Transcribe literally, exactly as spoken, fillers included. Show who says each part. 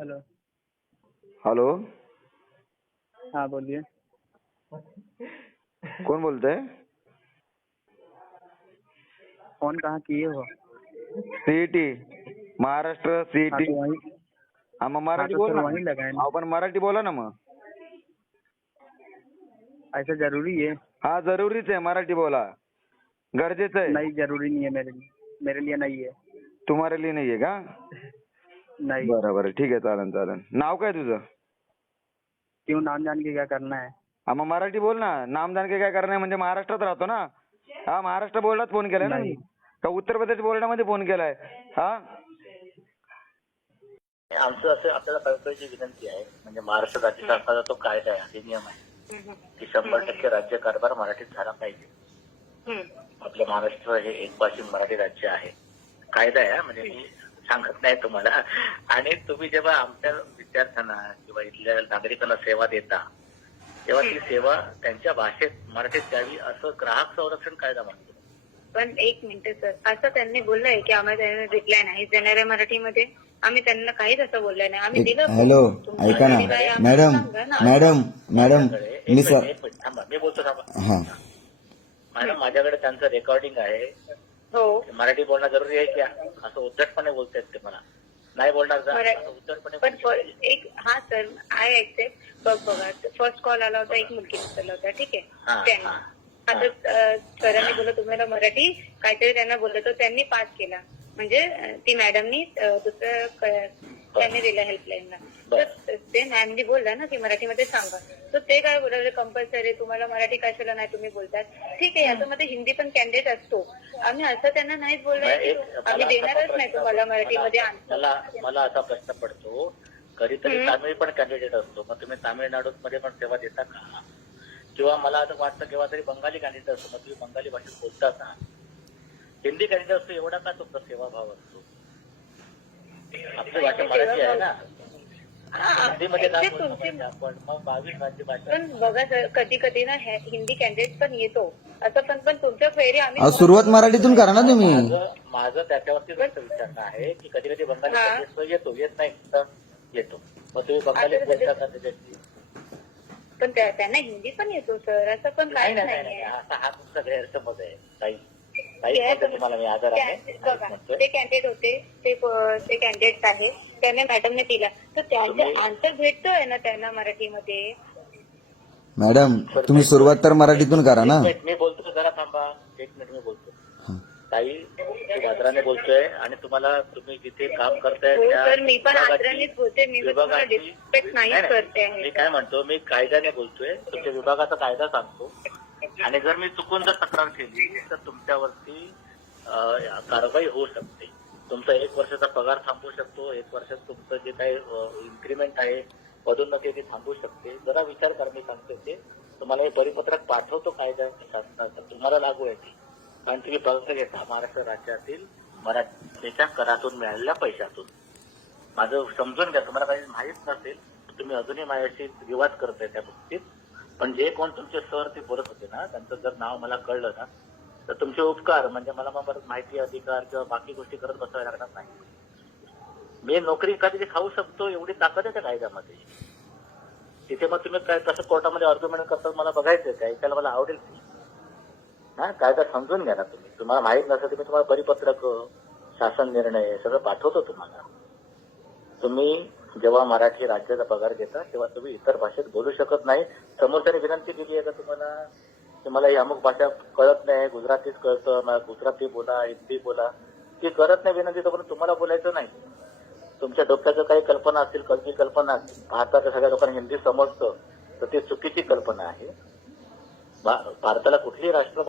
Speaker 1: Hello.
Speaker 2: Hello.
Speaker 1: हाँ बोलिए।
Speaker 2: कौन बोलते हैं?
Speaker 1: फोन कहाँ किए हो?
Speaker 2: सीईटी महाराष्ट्र
Speaker 1: हाँ
Speaker 2: सीईटी।
Speaker 1: तो वहीं
Speaker 2: हा मग
Speaker 1: हाँ
Speaker 2: मराठी
Speaker 1: तो
Speaker 2: बोल
Speaker 1: सर
Speaker 2: ना.
Speaker 1: वहीं लगाए ना।
Speaker 2: अहो पण मराठी बोला ना मग.
Speaker 1: ऐसा जरूरी है?
Speaker 2: हा जरुरीच आहे, मराठी बोला, गरजेचं आहे.
Speaker 1: नहीं जरूरी नहीं है मेरे लिए, मेरे लिए नहीं है।
Speaker 2: तुम्हारे लिए नाहीये का?
Speaker 1: नहीं।
Speaker 2: बरं बरं ठीक आहे, चालेल चालेल. नाव काय तुझं?
Speaker 1: क्यों नाम जान के क्या करना है?
Speaker 2: हा मग मराठी बोल ना. नाम जान के काय करणार म्हणजे महाराष्ट्रात राहतो ना. हा महाराष्ट्र बोर्डात फोन केलाय ना मी.
Speaker 1: नहीं।
Speaker 2: का उत्तर प्रदेश बोर्डामध्ये फोन केलाय? हा
Speaker 3: आमचं असं आपल्याला कळकळीची विनंती आहे, म्हणजे महाराष्ट्र राज्य शासनाचा तो कायदा आहे, हे नियम आहे की शंभर टक्के राज्य कारभार मराठीत झाला पाहिजे. आपलं महाराष्ट्र हे एकभाषी मराठी राज्य आहे, कायदा आहे. म्हणजे मी सांगत नाही तुम्हाला. आणि तुम्ही जेव्हा आमच्या विद्यार्थ्यांना किंवा इथल्या नागरिकांना सेवा देता तेव्हा ती सेवा त्यांच्या भाषेत मराठीत द्यावी असं ग्राहक संरक्षण कायदा म्हणतो.
Speaker 4: पण एक मिनिट सर, असं त्यांनी बोललंय की आम्हाला त्यांना रिप्लाय नाही देणार आहे मराठीमध्ये. आम्ही त्यांना काहीच असं बोललंय नाही. आम्ही दिलं.
Speaker 5: हॅलो ऐका ना मॅडम मॅडम मॅडम मी सर
Speaker 3: एक मिनिट थांबा, मी बोलतो थांबा.
Speaker 5: हा
Speaker 3: मॅडम माझ्याकडे त्यांचं रेकॉर्डिंग आहे.
Speaker 4: हो
Speaker 3: मराठी बोलणं जरुरी आहे क्या असं उद्धटपणे बोलतायत ते मला. नाही बोलणार का असं उद्धटपणे
Speaker 4: पण
Speaker 3: बोलतायत.
Speaker 4: फ- एक हा सर आय ऍक्सेप्ट. बघ बघा फर्स्ट कॉल आला होता, एक मुलगी उचलला होता, ठीक
Speaker 3: हा,
Speaker 4: आहे. त्यांनी
Speaker 3: हा.
Speaker 4: आता सरांनी बोललं तुम्हाला मराठी काहीतरी त्यांना बोललं तर त्यांनी पास केला. म्हणजे अं, ती मॅडमनी अं, दुसरं क- त्यांनी दिलं हेल्पलाईनला. तर ते मॅमनी बोलला ना की मराठीमध्ये सांगा, तर ते काय बोलायला कंपल्सरी तुम्हाला मराठी कशाला नाही तुम्ही बोलतात. ठीक आहे, याच्यामध्ये हिंदी पण कॅन्डिडेट असतो. आम्ही असं त्यांना नाहीच बोललोय की
Speaker 3: एक-
Speaker 4: तू- आम्ही देणारच नाही तुम्हाला मराठीमध्ये आणतो.
Speaker 3: मला मला असा प्रश्न पडतो, कधीतरी तामिळ पण कॅन्डिडेट असतो, मग तुम्ही तामिळनाडूत मध्ये पण सेवा देता का? किंवा मला असं वाटतं केव्हा तरी बंगाली कॅन्डिडेट असतो, मग तुम्ही बंगाली भाषेत बोलता का? हिंदी कॅन्डिडेट असतो, एवढा का तुमचा सेवाभाव असतो? आपली भाषा मराठी आहे ना. हिंदीमध्ये नाही
Speaker 4: Accept
Speaker 3: बोलतो
Speaker 4: तुमची-
Speaker 3: म्हणजे आपण, मग बावीस राज्य भाषा.
Speaker 4: पण बघा सर, कधी कधी ना हे- हिंदी कॅन्डिडेट पण येतो असं, पण पण तुमच्या फेरी आम्ही
Speaker 5: अहो, सुरुवात मराठीतून करा ना तुम्ही.
Speaker 3: माझं माझं त्याच्यावरती गोष्ट विचारणं आहे की कधी कधी बंगाली
Speaker 4: हा.
Speaker 3: कॅन्डिडेट येतो, येत नाही तर येतो, मग तुम्ही बंगाली
Speaker 4: आता
Speaker 3: बोलता का त्याच्याशी?
Speaker 4: पण त्या- त्यांना हिंदी पण येतो सर, असं पण
Speaker 3: नाही
Speaker 4: काही
Speaker 3: नाही नाही
Speaker 4: नाहीये.
Speaker 3: नाही. असा हा तुमचा गैरसमज आहे. काही काही म्हणतो तुम्हाला मी आधार आहे
Speaker 4: Candidate- बघा
Speaker 3: म्हणतोय.
Speaker 4: ते कॅन्डिडेट होते, ते प- ते कॅन्डिडेट आहेत, त्याने मॅडमने दिला तर त्यांचा
Speaker 3: तुम्ही-
Speaker 4: आन्सर भेटतोय ना त्यांना मराठीमध्ये.
Speaker 5: मॅडम तुम्ही सुरुवात तर मराठीतून करा ना.
Speaker 3: एक मिनिट मी बोलतो, जरा थांबा एक मिनिट, मी बोलतो. ताई मी आदराने बोलतोय आणि तुम्हाला तुम्ही जिथे काम करताय
Speaker 4: हो
Speaker 3: त्या
Speaker 4: सर, मी पण
Speaker 3: विभागाची-
Speaker 4: आदरानेच बोलते, मी पण तुम्हाला
Speaker 3: विभागाची-
Speaker 4: डिस्पेक्ट नाहीच
Speaker 3: नाही, नाही.
Speaker 4: करते आहे.
Speaker 3: मी काय म्हणतो, मी कायद्याने बोलतोय, तुमच्या विभागाचा कायदा सांगतो. आणि जर मी चुकून जर तक्रार केली तर तुमच्यावरती अं, कारवाई होऊ शकते. तुमचा एक वर्षाचा पगार थांबू शकतो, एक वर्षात तुमचं जे काही इन्क्रीमेंट आहे, पदोन्नती ती थांबू शकते. जरा विचार करा, मी सांगतो ते तुम्हाला हे परिपत्रक पाठवतो कायदा शासनाचं, तुम्हाला लागू आहे ते. कारण तुम्ही पगार घेता महाराष्ट्र राज्यातील मराठीच्या करातून मिळालेल्या पैशातून. माझं समजून घ्या, तुम्हाला काही माहीत नसेल तुम्ही अजूनही माझ्याशी विवाद करताय त्या बाबतीत. पण जे कोण तुमचे सर ते बोलत होते ना, त्यांचं जर नाव मला कळलं ना तर तुमचे उपकार, म्हणजे मला मग परत माहिती अधिकार किंवा बाकी गोष्टी करत बसाव्या लागणार नाही. मी नोकरी कधी खाऊ शकतो एवढी ताकद आहे त्या कायद्यामध्ये. तिथे मग तुम्ही काय कसं कोर्टामध्ये आर्ग्युमेंट करतात मला बघायचं, काय ऐकायला मला आवडेल. हा कायदा समजून घ्या ना तुम्ही. तुम्हाला माहित नसेल तुम्ही तुम्हाला परिपत्रक, शासन निर्णय सगळं पाठवतो तुम्हाला. तुम्ही जेव्हा मराठी राज्याचा पगार घेता तेव्हा तुम्ही इतर भाषेत बोलू शकत नाही. समोरच्याने विनंती केली आहे का तुम्हाला की मला ही अमुक भाषा कळत नाही, गुजरातीच कळतं, मला गुजराती बोला, हिंदी बोला. ती करत नाही विनंती, तोपर्यंत तुम्हाला बोलायचं नाही. तुमच्या डोक्याचं काही कल्पना असतील, कल्पी कल्पना असतील, भारताच्या सगळ्या लोकांना हिंदी समजतं तर ती चुकीची कल्पना आहे. भारताला कुठलीही राष्ट्र